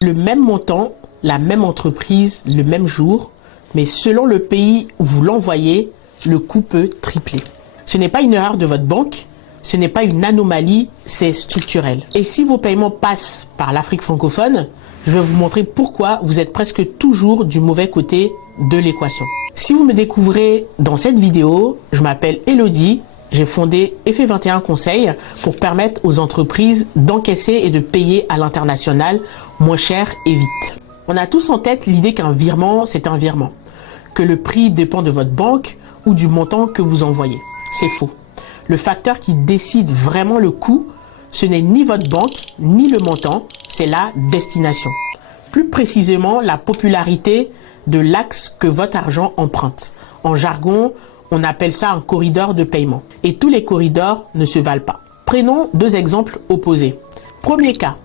Le même montant, la même entreprise, le même jour, mais selon le pays où vous l'envoyez, le coût peut tripler. Ce n'est pas une erreur de votre banque, ce n'est pas une anomalie, c'est structurel. Et si vos paiements passent par l'Afrique francophone, je vais vous montrer pourquoi vous êtes presque toujours du mauvais côté de l'équation. Si vous me découvrez dans cette vidéo, je m'appelle Elodie, j'ai fondé Effet 21 Conseil pour permettre aux entreprises d'encaisser et de payer à l'international moins cher et vite. On a tous en tête l'idée qu'un virement, c'est un virement, que le prix dépend de votre banque ou du montant que vous envoyez. C'est faux. Le facteur qui décide vraiment le coût, ce n'est ni votre banque, ni le montant, c'est la destination. Plus précisément, la popularité de l'axe que votre argent emprunte. En jargon, on appelle ça un corridor de paiement. Et tous les corridors ne se valent pas. Prenons deux exemples opposés. Premier cas,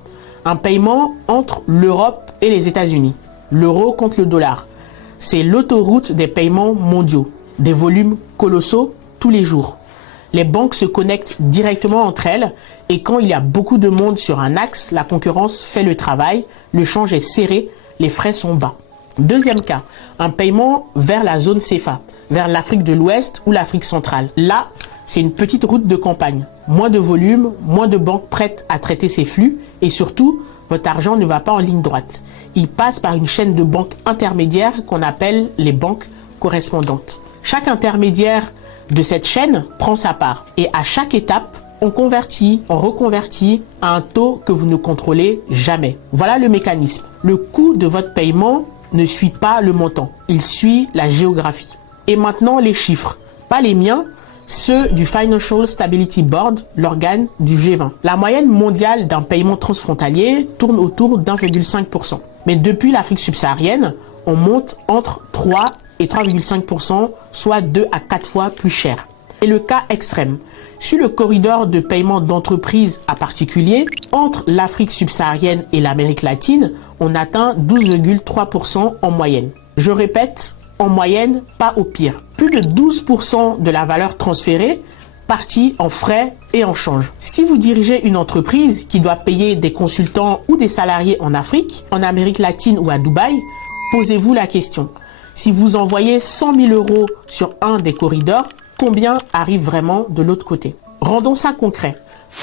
un paiement entre l'Europe et les États-Unis. L'euro contre le dollar. C'est l'autoroute des paiements mondiaux. Des volumes colossaux tous les jours. Les banques se connectent directement entre elles et quand il y a beaucoup de monde sur un axe, la concurrence fait le travail, le change est serré, les frais sont bas. Deuxième cas, un paiement vers la zone CFA, vers l'Afrique de l'Ouest ou l'Afrique centrale. Là, c'est une petite route de campagne. Moins de volume, moins de banques prêtes à traiter ces flux et surtout, votre argent ne va pas en ligne droite. Il passe par une chaîne de banques intermédiaires qu'on appelle les banques correspondantes. Chaque intermédiaire de cette chaîne prend sa part et à chaque étape, on convertit, on reconvertit à un taux que vous ne contrôlez jamais. Voilà le mécanisme. Le coût de votre paiement ne suit pas le montant, il suit la géographie. Et maintenant les chiffres, pas les miens, ceux du Financial Stability Board, l'organe du G20. La moyenne mondiale d'un paiement transfrontalier tourne autour d'1,5%. Mais depuis l'Afrique subsaharienne, on monte entre 3 et 3,5%, soit 2 à 4 fois plus cher. Et le cas extrême, sur le corridor de paiement d'entreprise à particulier, entre l'Afrique subsaharienne et l'Amérique latine, on atteint 12,3% en moyenne. Je répète, en moyenne, pas au pire. Plus de 12% de la valeur transférée partie en frais et en change. Si vous dirigez une entreprise qui doit payer des consultants ou des salariés en Afrique, en Amérique latine ou à Dubaï, posez-vous la question. Si vous envoyez 100 000 € sur un des corridors, combien arrive vraiment de l'autre côté? Rendons ça concret.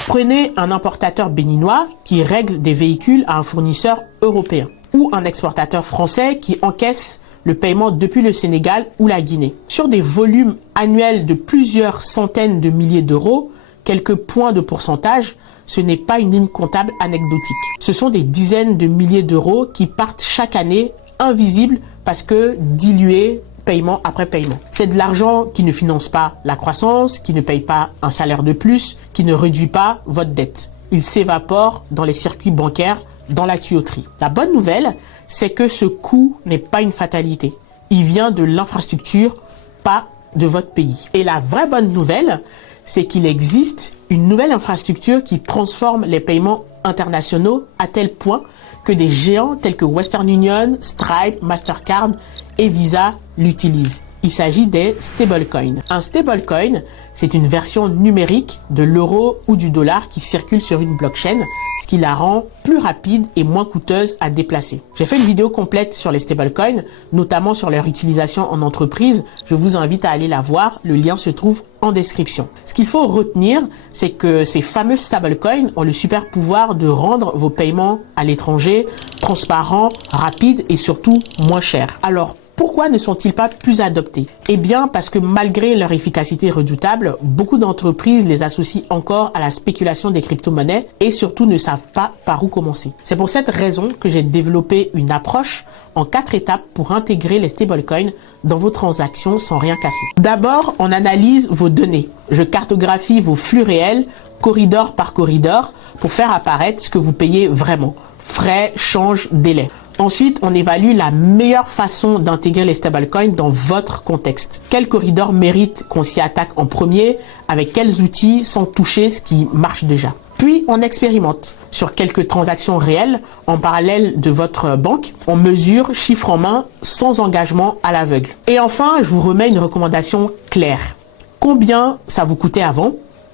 Prenez un importateur béninois qui règle des véhicules à un fournisseur européen ou un exportateur français qui encaisse le paiement depuis le Sénégal ou la Guinée. Sur des volumes annuels de plusieurs centaines de milliers d'euros, quelques points de pourcentage, ce n'est pas une ligne comptable anecdotique. Ce sont des dizaines de milliers d'euros qui partent chaque année invisibles parce que dilués paiement après paiement. C'est de l'argent qui ne finance pas la croissance, qui ne paye pas un salaire de plus, qui ne réduit pas votre dette. Il s'évapore dans les circuits bancaires, dans la tuyauterie. La bonne nouvelle, c'est que ce coût n'est pas une fatalité. Il vient de l'infrastructure, pas de votre pays. Et la vraie bonne nouvelle, c'est qu'il existe une nouvelle infrastructure qui transforme les paiements internationaux à tel point que des géants tels que Western Union, Stripe, Mastercard et Visa l'utilisent. Il s'agit des stablecoins. Un stablecoin, c'est une version numérique de l'euro ou du dollar qui circule sur une blockchain, ce qui la rend plus rapide et moins coûteuse à déplacer. J'ai fait une vidéo complète sur les stablecoins, notamment sur leur utilisation en entreprise. Je vous invite à aller la voir, le lien se trouve en description. Ce qu'il faut retenir, c'est que ces fameux stablecoins ont le super pouvoir de rendre vos paiements à l'étranger transparents, rapides et surtout moins chers. Alors, pourquoi ne sont-ils pas plus adoptés? Eh bien, parce que malgré leur efficacité redoutable, beaucoup d'entreprises les associent encore à la spéculation des crypto-monnaies et surtout ne savent pas par où commencer. C'est pour cette raison que j'ai développé une approche en 4 étapes pour intégrer les stablecoins dans vos transactions sans rien casser. D'abord, on analyse vos données. Je cartographie vos flux réels, corridor par corridor, pour faire apparaître ce que vous payez vraiment. Frais, change, délai. Ensuite, on évalue la meilleure façon d'intégrer les stablecoins dans votre contexte. Quel corridor mérite qu'on s'y attaque en premier, avec quels outils, sans toucher ce qui marche déjà. Puis, on expérimente sur quelques transactions réelles en parallèle de votre banque. On mesure, chiffre en main, sans engagement à l'aveugle. Et enfin, je vous remets une recommandation claire. Combien ça vous coûtait avant?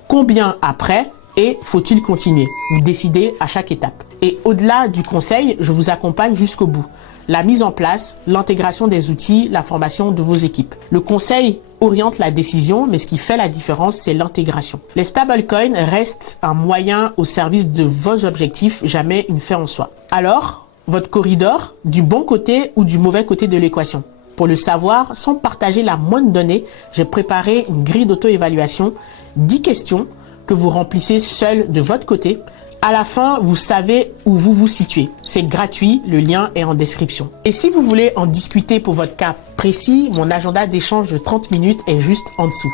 Combien après? Et faut-il continuer? Vous décidez à chaque étape. Et au-delà du conseil, je vous accompagne jusqu'au bout. La mise en place, l'intégration des outils, la formation de vos équipes. Le conseil oriente la décision, mais ce qui fait la différence, c'est l'intégration. Les stablecoins restent un moyen au service de vos objectifs, jamais une fin en soi. Alors, votre corridor, du bon côté ou du mauvais côté de l'équation? Pour le savoir, sans partager la moindre donnée, j'ai préparé une grille d'auto-évaluation, 10 questions que vous remplissez seul de votre côté. À la fin, vous savez où vous vous situez. C'est gratuit, le lien est en description. Et si vous voulez en discuter pour votre cas précis, mon agenda d'échange de 30 minutes est juste en dessous.